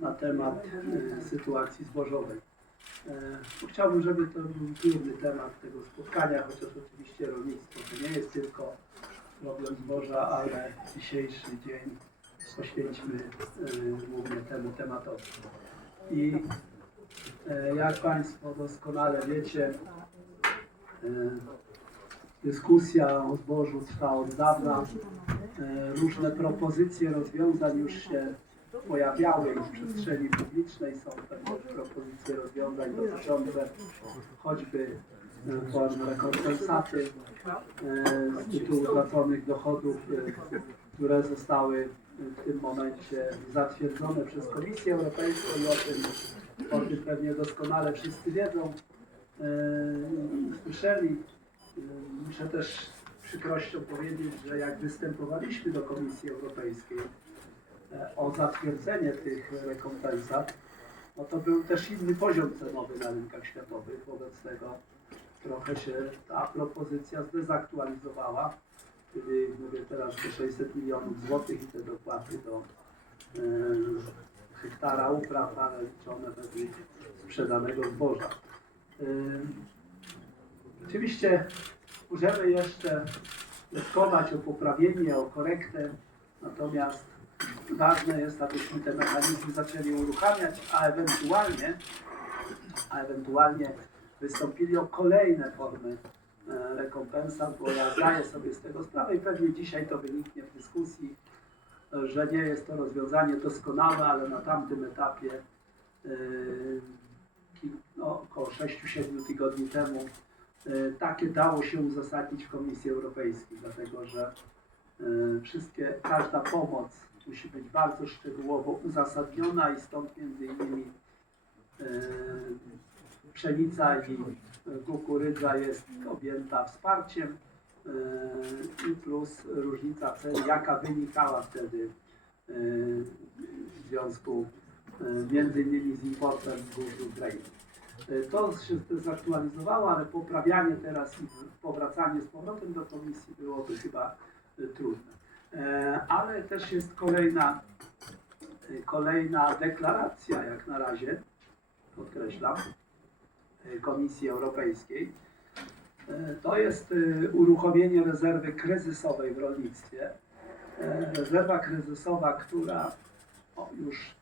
na temat e, sytuacji zbożowej. E, Chciałbym, żeby to był główny temat tego spotkania, chociaż oczywiście rolnictwo to nie jest tylko problem zboża, ale dzisiejszy dzień poświęćmy e, głównie temu tematowi. I jak Państwo doskonale wiecie, dyskusja o zbożu trwa od dawna. Różne propozycje rozwiązań już się pojawiały w przestrzeni publicznej. Są pewne propozycje rozwiązań dotyczące choćby e, form rekompensaty e, z tytułu utraconych dochodów, e, które zostały w tym momencie zatwierdzone przez Komisję Europejską i o tym, o tym pewnie doskonale wszyscy wiedzą, e, słyszeli. Muszę też z przykrością powiedzieć, że jak występowaliśmy do Komisji Europejskiej o zatwierdzenie tych rekompensat, no to był też inny poziom cenowy na rynkach światowych. Wobec tego trochę się ta propozycja zdezaktualizowała. Czyli mówię teraz te 600 milionów złotych i te dopłaty do e, hektara upraw, ale liczone według sprzedanego zboża. E, Oczywiście możemy jeszcze wnioskować o poprawienie, o korektę, natomiast ważne jest, abyśmy te mechanizmy zaczęli uruchamiać, a ewentualnie, a ewentualnie wystąpili o kolejne formy e, rekompensat, bo ja zdaję sobie z tego sprawę i pewnie dzisiaj to wyniknie w dyskusji, że nie jest to rozwiązanie doskonałe, ale na tamtym etapie e, no, około 6-7 tygodni temu e, takie dało się uzasadnić w Komisji Europejskiej, dlatego że wszystkie, każda pomoc musi być bardzo szczegółowo uzasadniona i stąd między innymi e, pszenica i kukurydza jest objęta wsparciem e, i plus różnica cen, jaka wynikała wtedy e, w związku e, między innymi z importem z Ukrainy. E, To się zaktualizowało, ale poprawianie teraz i powracanie z powrotem do komisji byłoby chyba e, trudne. E, Ale też jest kolejna, e, kolejna deklaracja, jak na razie, podkreślam, e, Komisji Europejskiej. To jest uruchomienie rezerwy kryzysowej w rolnictwie. Rezerwa kryzysowa, która o, już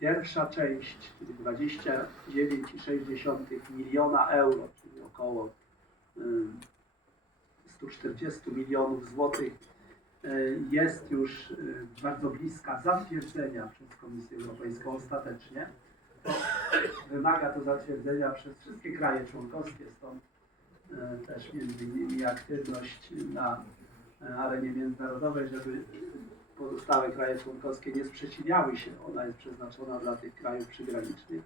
pierwsza część, czyli 29,6 miliona euro, czyli około ym, 140 milionów złotych, jest już y, bardzo bliska zatwierdzenia przez Komisję Europejską ostatecznie. Wymaga to zatwierdzenia przez wszystkie kraje członkowskie, stąd y, też między innymi aktywność na arenie międzynarodowej, żeby pozostałe kraje członkowskie nie sprzeciwiały się. Ona jest przeznaczona dla tych krajów przygranicznych,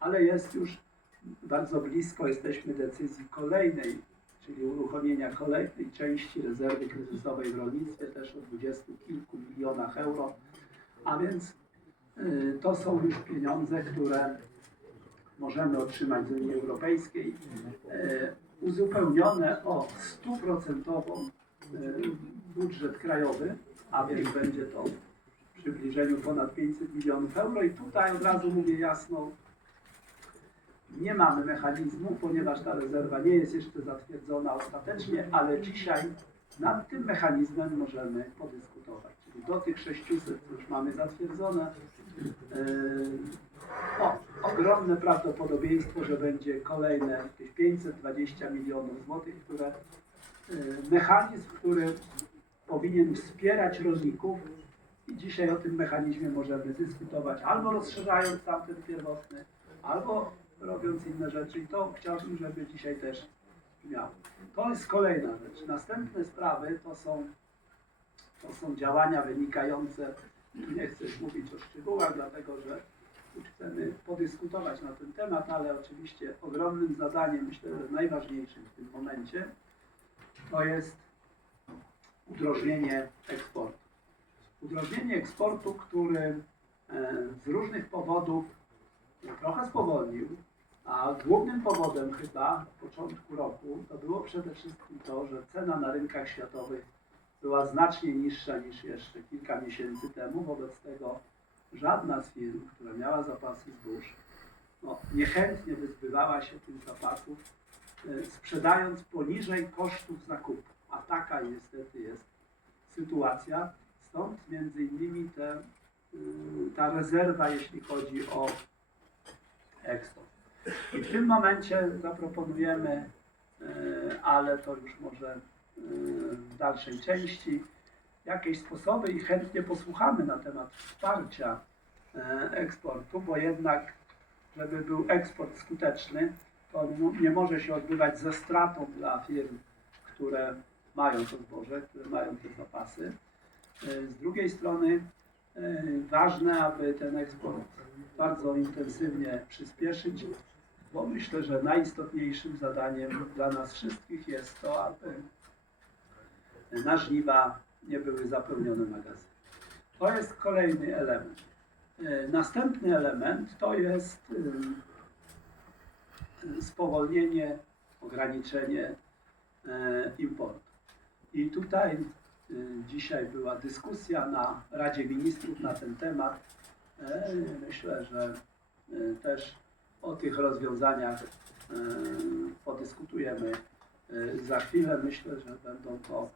ale jest już bardzo blisko, jesteśmy decyzji kolejnej, czyli uruchomienia kolejnej części rezerwy kryzysowej w rolnictwie, też o dwudziestu kilku milionach euro. A więc y, to są już pieniądze, które możemy otrzymać z Unii Europejskiej, y, uzupełnione o stuprocentową y, budżet krajowy, a więc będzie to w przybliżeniu ponad 500 milionów euro. I tutaj od razu mówię jasno, nie mamy mechanizmu, ponieważ ta rezerwa nie jest jeszcze zatwierdzona ostatecznie, ale dzisiaj nad tym mechanizmem możemy podyskutować. Czyli do tych 600 co już mamy zatwierdzone. Yy, o, ogromne prawdopodobieństwo, że będzie kolejne jakieś 520 milionów złotych, które yy, mechanizm, który powinien wspierać rolników i dzisiaj o tym mechanizmie możemy dyskutować, albo rozszerzając tamten pierwotny, albo robiąc inne rzeczy i to chciałbym, żeby dzisiaj też miał. To jest kolejna rzecz. Następne sprawy to są, to są działania wynikające, nie chcę mówić o szczegółach, dlatego że chcemy podyskutować na ten temat, ale oczywiście ogromnym zadaniem, myślę, że najważniejszym w tym momencie, to jest udrożnienie eksportu. Udrożnienie eksportu, który e, z różnych powodów trochę spowolnił, a głównym powodem chyba w początku roku to było przede wszystkim to, że cena na rynkach światowych była znacznie niższa niż jeszcze kilka miesięcy temu, wobec tego żadna z firm, która miała zapasy zbóż, no, niechętnie wyzbywała się tych zapasów, e, sprzedając poniżej kosztów zakupu. A taka niestety jest sytuacja. Stąd między innymi te, y, ta rezerwa, jeśli chodzi o eksport. I w tym momencie zaproponujemy, y, ale to już może y, w dalszej części, jakieś sposoby i chętnie posłuchamy na temat wsparcia y, eksportu, bo jednak, żeby był eksport skuteczny, to nie może się odbywać ze stratą dla firm, które mają to zboże, które mają te zapasy. Z drugiej strony ważne, aby ten eksport bardzo intensywnie przyspieszyć, bo myślę, że najistotniejszym zadaniem dla nas wszystkich jest to, aby na żniwa nie były zapełnione magazyny. To jest kolejny element. Y, Następny element to jest y, spowolnienie, ograniczenie importu. I tutaj y, dzisiaj była dyskusja na Radzie Ministrów na ten temat. E, Myślę, że y, też o tych rozwiązaniach y, podyskutujemy y, za chwilę. Myślę, że będą to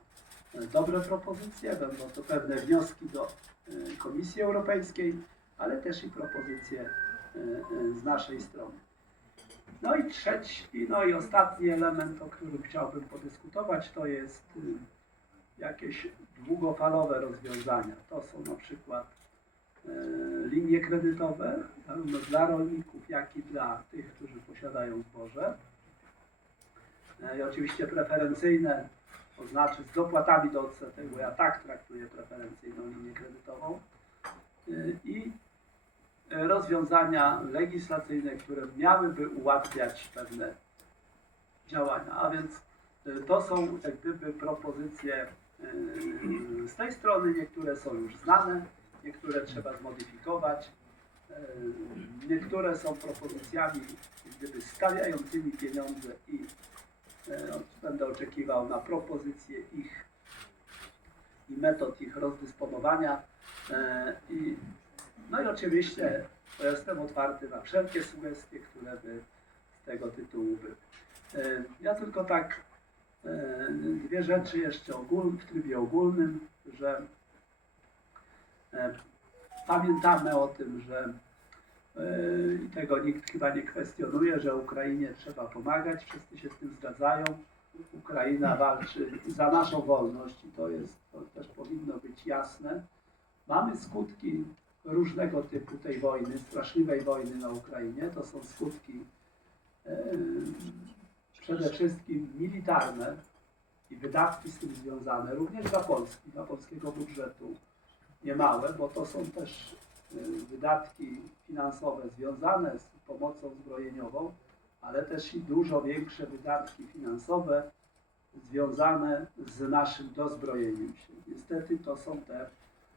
y, dobre propozycje, będą to pewne wnioski do y, Komisji Europejskiej, ale też i propozycje y, y, z naszej strony. No i trzeci, no i ostatni element, o którym chciałbym podyskutować, to jest y, jakieś długofalowe rozwiązania. To są na przykład e, linie kredytowe, zarówno dla rolników, jak i dla tych, którzy posiadają zboże. E, I oczywiście preferencyjne, to znaczy z dopłatami do odsetek, bo ja tak traktuję preferencyjną linię kredytową. E, I rozwiązania legislacyjne, które miałyby ułatwiać pewne działania. A więc to są jak gdyby propozycje z tej strony. Niektóre są już znane, niektóre trzeba zmodyfikować. y, Niektóre są propozycjami gdyby stawiającymi pieniądze i y, będę oczekiwał na propozycje ich i metod ich rozdysponowania. I, no i oczywiście jestem otwarty na wszelkie sugestie, które by z tego tytułu były. Ja tylko tak dwie rzeczy jeszcze ogól, w trybie ogólnym, że e, pamiętamy o tym, że e, i tego nikt chyba nie kwestionuje, że Ukrainie trzeba pomagać, wszyscy się z tym zgadzają. Ukraina walczy za naszą wolność i to jest, to też powinno być jasne. Mamy skutki różnego typu tej wojny, straszliwej wojny na Ukrainie. To są skutki e, przede wszystkim militarne i wydatki z tym związane, również dla Polski, dla polskiego budżetu niemałe, bo to są też y, wydatki finansowe związane z pomocą zbrojeniową, ale też i dużo większe wydatki finansowe związane z naszym dozbrojeniem się. Niestety to są te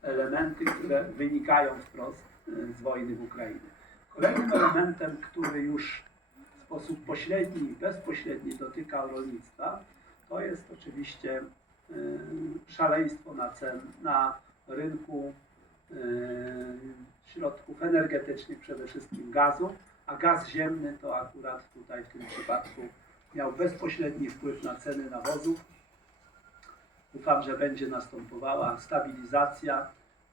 elementy, które wynikają wprost y, z wojny w Ukrainie. Kolejnym elementem, który już sposób pośredni i bezpośredni dotyka rolnictwa, to jest oczywiście y, szaleństwo na cen na rynku y, środków energetycznych, przede wszystkim gazu, a gaz ziemny to akurat tutaj w tym przypadku miał bezpośredni wpływ na ceny nawozów. Ufam, że będzie następowała stabilizacja.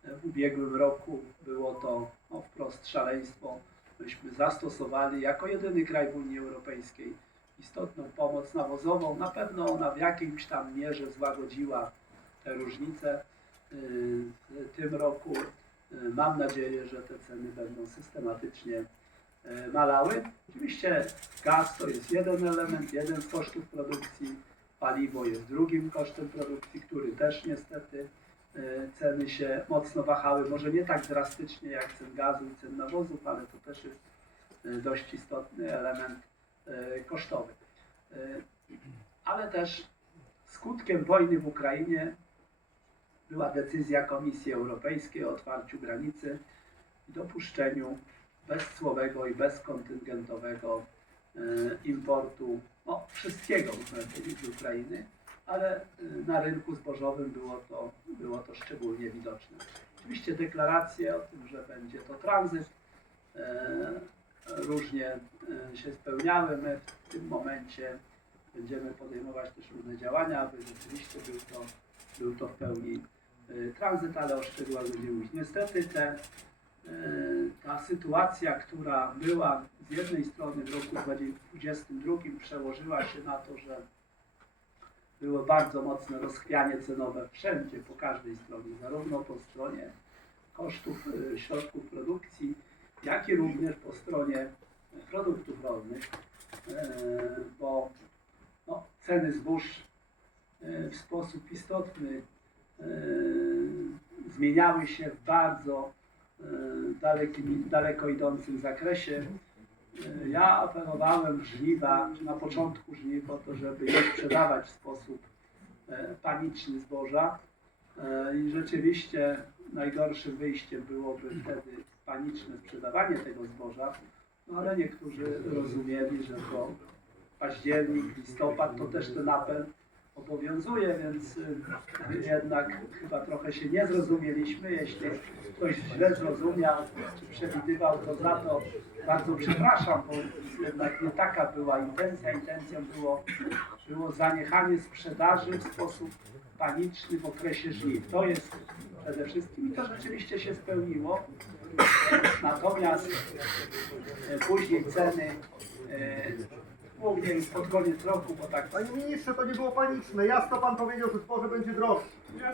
W ubiegłym roku było to no, wprost szaleństwo. Myśmy zastosowali jako jedyny kraj w Unii Europejskiej istotną pomoc nawozową. Na pewno ona w jakiejś tam mierze złagodziła te różnice. Yy, W tym roku yy, mam nadzieję, że te ceny będą systematycznie yy, malały. Oczywiście gaz to jest jeden element, jeden z kosztów produkcji, paliwo jest drugim kosztem produkcji, który też niestety ceny się mocno wahały. Może nie tak drastycznie jak cen gazu i cen nawozów, ale to też jest yy, dość istotny element yy, kosztowy. Ale też skutkiem wojny w Ukrainie była decyzja Komisji Europejskiej o otwarciu granicy i dopuszczeniu bezcłowego i bezkontyngentowego e, importu no, wszystkiego z Ukrainy, ale e, na rynku zbożowym było to, było to szczególnie widoczne. Oczywiście deklaracje o tym, że będzie to tranzyt, e, różnie e, się spełniały. My w tym momencie będziemy podejmować też różne działania, aby rzeczywiście był to, był to w pełni e, tranzyt, ale o szczegółach będziemy mówić. Niestety te, ta sytuacja, która była z jednej strony w roku 2022 przełożyła się na to, że było bardzo mocne rozchwianie cenowe wszędzie, po każdej stronie, zarówno po stronie kosztów e, środków produkcji, jak i również po stronie produktów rolnych, e, bo no, ceny zbóż e, w sposób istotny e, zmieniały się w bardzo dalekim, daleko idącym zakresie. E, Ja apelowałem żniwa, na początku żniw o to, żeby nie sprzedawać w sposób e, paniczny zboża. E, I rzeczywiście najgorszym wyjściem byłoby wtedy paniczne sprzedawanie tego zboża, no ale niektórzy rozumieli, że to październik, listopad to też ten apel obowiązuje, więc y, jednak chyba trochę się nie zrozumieliśmy. Jeśli ktoś źle zrozumiał czy przewidywał, to za to bardzo przepraszam, bo jednak nie taka była intencja. Intencją było, było zaniechanie sprzedaży w sposób paniczny w okresie żniw. To jest przede wszystkim i to rzeczywiście się spełniło. Natomiast e, później ceny już pod koniec roku, bo tak Panie ministrze, to nie było paniczne. Jasno pan powiedział, że zboże będzie droższe.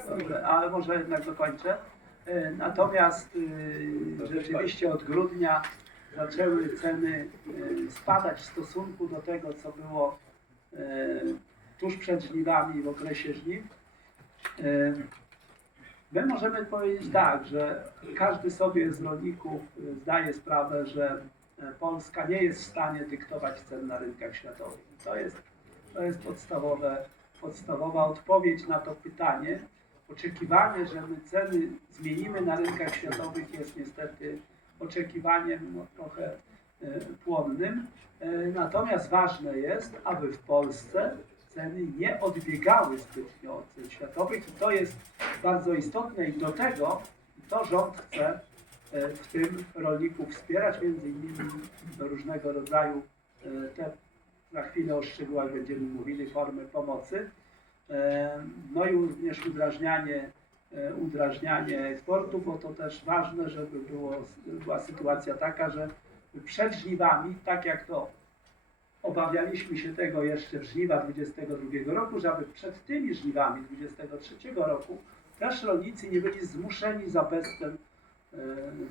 Dobrze, ale może jednak dokończę. E, Natomiast e, rzeczywiście od grudnia zaczęły ceny e, spadać w stosunku do tego, co było e, tuż przed żniwami w okresie żniw. E, My możemy powiedzieć tak, że każdy sobie z rolników e, zdaje sprawę, że Polska nie jest w stanie dyktować cen na rynkach światowych. To jest, to jest podstawowe, podstawowa odpowiedź na to pytanie. Oczekiwanie, że my ceny zmienimy na rynkach światowych jest niestety oczekiwaniem no, trochę e, płonnym. E, Natomiast ważne jest, aby w Polsce ceny nie odbiegały zbytnio od cen światowych i to jest bardzo istotne i do tego to rząd chce e, w tym rolników wspierać, między innymi różnego rodzaju e, te, za chwilę o szczegółach będziemy mówili, formy pomocy. E, No i również udrażnianie, e, udrażnianie eksportu, bo to też ważne, żeby było, była sytuacja taka, że przed żniwami, tak jak to obawialiśmy się tego jeszcze w żniwa 22 roku, że aby przed tymi żniwami 23 roku też rolnicy nie byli zmuszeni za bezcen e,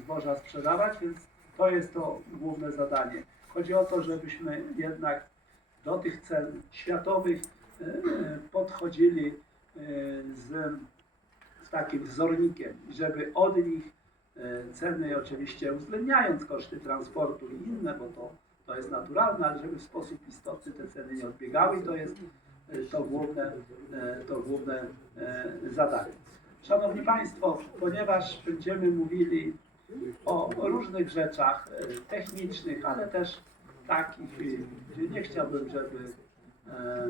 zboża sprzedawać, więc to jest to główne zadanie. Chodzi o to, żebyśmy jednak do tych cen światowych e, podchodzili e, z, z takim wzornikiem, żeby od nich e, ceny oczywiście uwzględniając koszty transportu i inne, bo to, to jest naturalne, ale żeby w sposób istotny te ceny nie odbiegały to jest e, to główne, e, to główne e, zadanie. Szanowni Państwo, ponieważ będziemy mówili o różnych rzeczach e, technicznych, ale też takich, e, gdzie nie chciałbym, żeby e,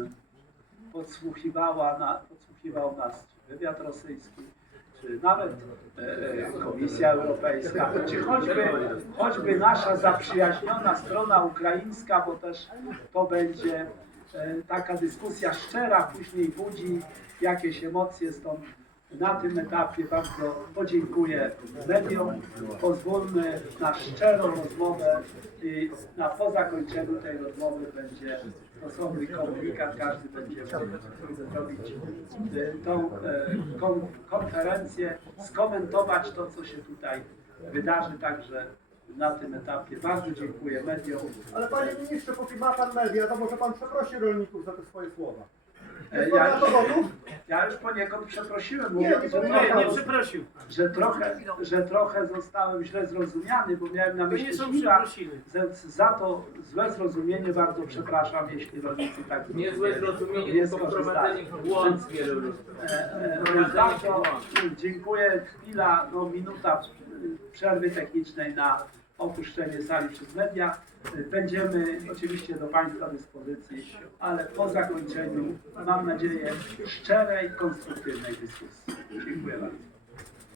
podsłuchiwała podsłuchiwał nas wywiad rosyjski, czy nawet Komisja Europejska, czy choćby, choćby nasza zaprzyjaźniona strona ukraińska, bo też to będzie taka dyskusja szczera, później budzi jakieś emocje, stąd na tym etapie bardzo podziękuję mediom. Pozwólmy na szczerą rozmowę i na po zakończeniu tej rozmowy będzie stosowny komunikat, każdy będzie mógł zrobić y, tą e, kon, konferencję, skomentować to, co się tutaj wydarzy, także na tym etapie bardzo dziękuję mediom. Ale panie ministrze, póki ma pan media, to może pan przeprosi rolników za te swoje słowa. E, Jest Ja ja już poniekąd przeprosiłem, Nie, mówiąc, nie trochę- Nie, nie przeprosił. że trochę, że trochę zostałem źle zrozumiany, bo miałem na To myśli nie więc za to złe zrozumienie bardzo przepraszam, jeśli rolnicy tak Nie złe zrozumienie, Nie tylko skorzystali. wprowadzenie w błąd wielu ludzi. E, e, Za to dziękuję. Chwila, no minuta e, przerwy technicznej na opuszczenie sali przez media. E, Będziemy oczywiście do Państwa dyspozycji, ale po zakończeniu mam nadzieję szczerej, konstruktywnej dyskusji. Dziękuję bardzo.